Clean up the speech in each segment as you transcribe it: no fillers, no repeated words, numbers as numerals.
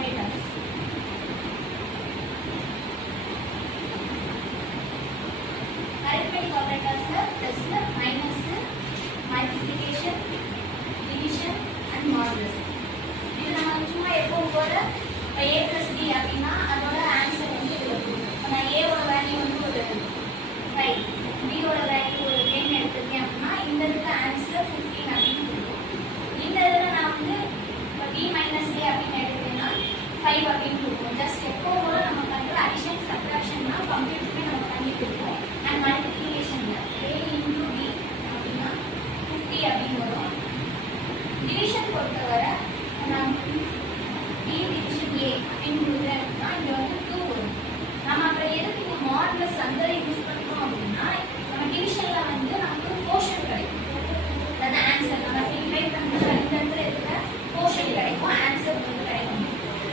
operators. Arithmetic operators plus, minus, multiplication, division and modulus. இது நம்ம சும்மா எப்பவும் போல a plus b அப்படின்னா அதோட ஆன்சர் வந்து இது வரும். நான் a ஓட வேல்யூ வந்து ஒரு 5, b ஓட வேல்யூ ஒரு 10 எடுத்துட்டேன் அப்படின்னா இந்த இதுக்கு ஆன்சர் 15 அப்படின்னு கொடுக்கும். இந்த இதில் நான் வந்து b minus a அப்படின்னு எடுத்தேன்னா 5 அப்படின்னு கொடுக்கும். ஜஸ்ட் எப்பவும் போல நம்ம பண்ணுற அடிஷன் சப்ட்ராக்ஷன் தான் கம்ப்யூட்டருமே நம்ம பண்ணி கொடுப்போம். அண்ட் மல்டிப்ளிகேஷன்ல a into b அப்படின்னா 50 அப்படின்னு வரும். டிவிஷன் பொறுத்தவரை நான் b division a அப்படின்னு கொடுக்குறேன் அப்படின்னா இங்கே வந்து 2 வரும். நம்ம அப்புறம் எதுக்கு இந்த மாடுலஸ் அந்த யூஸ் பண்ணுறோம் அப்படின்னா நம்ம டிவிஷனில் வந்து நமக்கு போர்ஷன் கிடைக்கும். அதாவது ஆன்சர் நம்ம டிவைட் பண்ணுற இந்த இடத்துல இருக்கிற போர்ஷன் கிடைக்கும், ஆன்சர் வந்து கிடைக்கும்.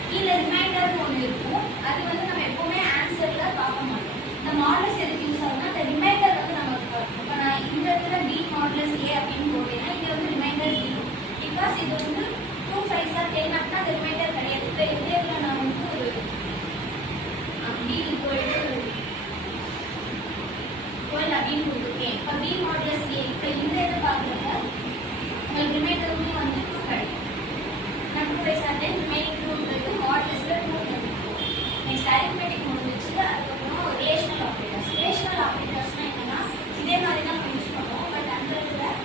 கீழே ரிமைண்டர்னு ஒன்று இருக்கும், அது வந்து நம்ம எப்போவுமே ஆன்சரில் பார்க்க மாட்டோம். இந்த மாடுலஸ் எதுக்கு யூஸ் ஆகுதுன்னா அந்த ரிமைண்டர் வந்து நமக்கு வரும். இப்போ நான் இந்த இடத்துல b மாடுலஸ் a அப்படின்னு போட்டேன்னா இங்கே வந்து ரிமைண்டர் 0. பிகாஸ் இது வந்து 2 5s are 10 அப்படின்னா அந்த ரிமைண்டர் கிடையாது. இப்போ இதே இதில் நான் வந்து ஒரு b equal அப்படின்னு கொடுத்துருக்கேன். இப்போ b மாடுலஸ் a இப்போ இந்த இதை பார்க்குறப்ப உங்களுக்கு ரிமைண்டருமே வந்து 2 கிடைக்கும். நான் 2 5s are 10 ரிமைனிங் 2ன்றது மாடுலஸில் 2 இருக்கும். நெக்ஸ்ட் அரித்மெட்டிக் முடிஞ்சிச்சு. அதுக்கப்புறம் ரிலேஷனல் ஆப்ரேட்டர்ஸ். ரிலேஷனல் ஆப்ரேட்டர்ஸ்னால் என்னன்னா இதே மாதிரி தான் யூஸ் பண்ணுவோம். பட் அந்த இதில்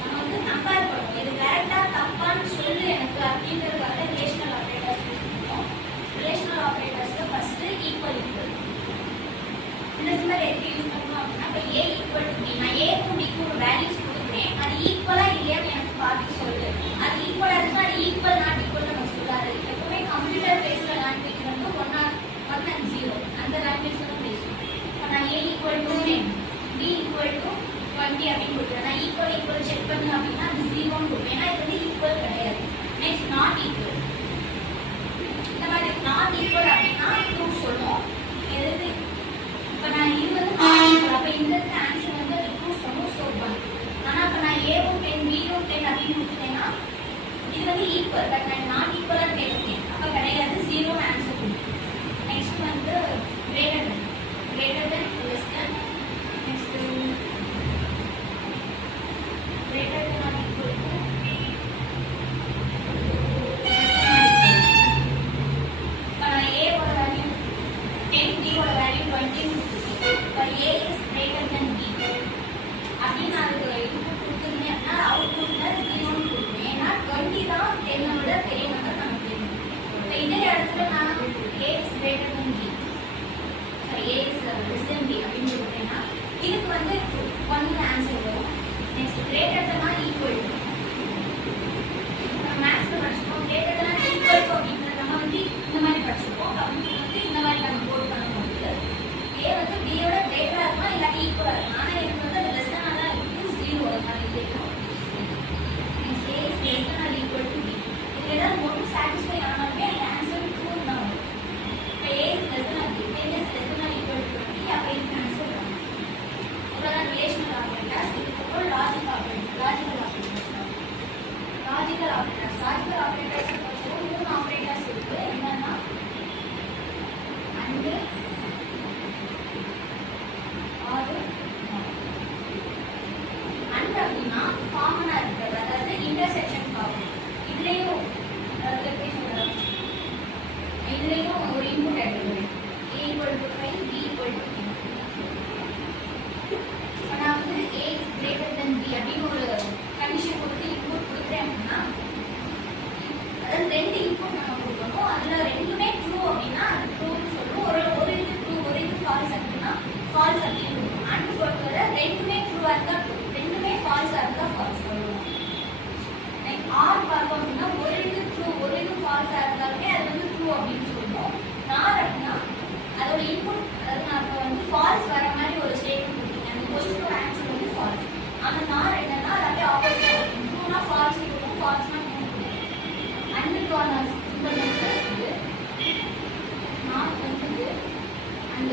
நம்ம வந்து கம்பேர் பண்ணுவோம். இது கரெக்டாக தப்பான்னு சொல்லு எனக்கு அப்படின்றதுக்காக ரிலேஷனல் ஆப்ரேட்டர்ஸ் யூஸ் பண்ணுவோம். ரிலேஷனல் ஆப்ரேட்டர்ஸில் ஃபஸ்ட்டு ஈக்குவல் ஈக்குவல் இந்த மாதிரி எப்படி யூஸ் பண்ணுவோம் அப்படின்னா இப்போ a equal to b நான் a-க்கும் b-க்கும் ஒரு வேல்யூஸ் கொடுக்குறேன். அது ஈக்குவலாக இல்லையான்னு எனக்கு பார்த்து சொல்லு. அது ஈக்குவலாக இருக்குன்னா அது ஈக்குவல் நாட் ஈக்குவல் நம்ம சொல்லாது. எப்பவுமே கம்ப்யூட்டர் பேசுகிற லாங்குவேஜ் வந்து 1 and 0 அந்த லாங்குவேஜ் தான் பேசுவோம். இப்போ நான் a equal to 10 b equal to 20 அப்படின்னு கொடுக்குறேன். நான் ஈக்குவல் ஈக்குவல் செக் பண்ணு அப்படின்னா அது 0ன்னு கொடுப்பேன். ஏன்னா இது வந்து ஈக்குவல் கிடையாது. Next not equal. இந்த மாதிரி நாட் ஈக்குவல் அப்படின்னா ட்ரூ சொல்லுவோம். எது இப்போ நான் இது வந்து நாட் ஈக்குவல், அப்போ இந்த ஆன்சர் வந்து அது ட்ரூ சொல்லும், ஸோ 1. ஆனால் இப்போ நான் a-வும் 10 b-வும் 10 அப்படின்னு கொடுத்தேன்னா இது வந்து ஈக்குவல், பட் நான் நாட் ஈக்குவலாக கேட்டிருக்கேன். அப்போ கிடையாது, 0 ஆன்சர் கொடுக்கும். நெக்ஸ்ட் வந்து greater than less than. Next greater than or equal to இப்போ நான் a-ஓட வேல்யூ 10 b-ஓட வேல்யூ 20 இப்போ a is greater than b அப்படின்னு நான் அதுக்கு இன்புட் கொடுத்துருந்தேன் அப்படின்னா அவுட்புட்டில் 0ன்னு கொடுப்பேன். ஏன்னா 20 தான் 10 விட பெரிய நம்பர் நமக்கு தெரியும். இப்போ இதே இடத்துல நான் a is greater than b, sorry a is less than b அப்படின்னு சொல்லிட்டேன்னா இதுக்கு வந்து 1 ஆன்சர் வரும். Next greater then equal to நம்ம மேத்ஸில் படிச்சிருக்கோம். கிரேட்டர் தென் ஈக்குவல் டு அப்படிங்கிற நம்ம வந்து இந்த மாதிரி படிச்சிருக்கோம். கம்ப்யூட்டர் வந்து இந்த மாதிரி நம்ம கோட் பண்ணும்போது a வந்து b-யோட கிரேட்டராக இருக்கும் இல்லாட்டி ஈக்குவலாக இருக்கும். ஆனால் எனக்கு வந்து அது லெஸ் தென்னாக தான் இருக்குது, 0 அதனால இது இருக்கும். Next a is less than or equal to b. இது ஏதாவது ஒன்று சாட்டிஸ்ஃபை ஆனாலுமே அந்த ஆன்சர் ட்ரூ தான் வரும். இப்போ a is less than or b, 10 is less than or equal to 20, அப்போ இதுக்கு ஆன்சர் வரும். இவ்வளோதான் ரிலேஷனல் ஆப்ரேட்டர்ஸ். இதுக்கப்புறம் லாஜிக்கல் ஆப்ரேட்டர்ஸ். லாஜிக்கல் ஆப்ரேட்டர்ஸ் பொறுத்தவரை 3 ஆப்ரேட்டர்ஸ் இருக்கு. என்னன்னா அண்டு, ஆறு, அண்ட் அப்படின்னா காமனாக இருக்கிறது, அதாவது இன்டர்செக்ஷன் ப்ராப்ளம். இதுலேயும் எப்படி சொல்கிறது, இதுலேயும் ஒரு இன்புட் எடுத்துக்கிறேன். a equal to 5, b equal to 10. இப்போ நான் வந்து a is greater than b அப்படின்னு ஒரு கண்டிஷன் கொடுத்து இன்புட் கொடுக்குறேன் அப்படின்னா அதாவது 2 இன்புட் நம்ம கொடுக்கணும். அதில் ரெண்டுமே ட்ரூ அப்படின்னா அது ட்ரூன்னு சொல்லுவோம். ஒரு இது ட்ரூ, ஒரு இது ஃபால்ஸ் அப்படின்னா ஃபால்ஸ் அப்படின்னு இருக்கும். அண்ட் பொறுத்தவரை ரெண்டுமே ட்ரூவாக இருந்தால் ட்ரூ, ரெண்டுமே ஃபால்ஸாக இருந்தால் ஃபால்ஸ் சொல்லுவோம். ஆர் பார்த்தோம் அப்படின்னா ஒரு இது ட்ரூ, ஒரு இது ஃபால்ஸாக இருந்தாலுமே அது வந்து ட்ரூ அப்படின்னு சொல்லுவோம். நார் அப்படின்னா அதோட இன்புட், அதாவது நான் இப்போ வந்து ஃபால்ஸ் வர மாதிரி ஒரு ஸ்டேட்மெண்ட் கொடுத்துருக்கேன். அந்த கொஸ்டினோட ஆன்சர் வந்து ஃபால்ஸ். ஆனால் நார் என்னன்னா அது அப்படியே ஆப்போசிட்டாக இருக்கும். ட்ரூனா ஃபால்ஸ் கொடுக்கும், ஃபால்ஸ்னா ட்ரூ கொடுக்கும். அண்டுக்கான சிம்பிள் வந்து நாட் வந்து அந்த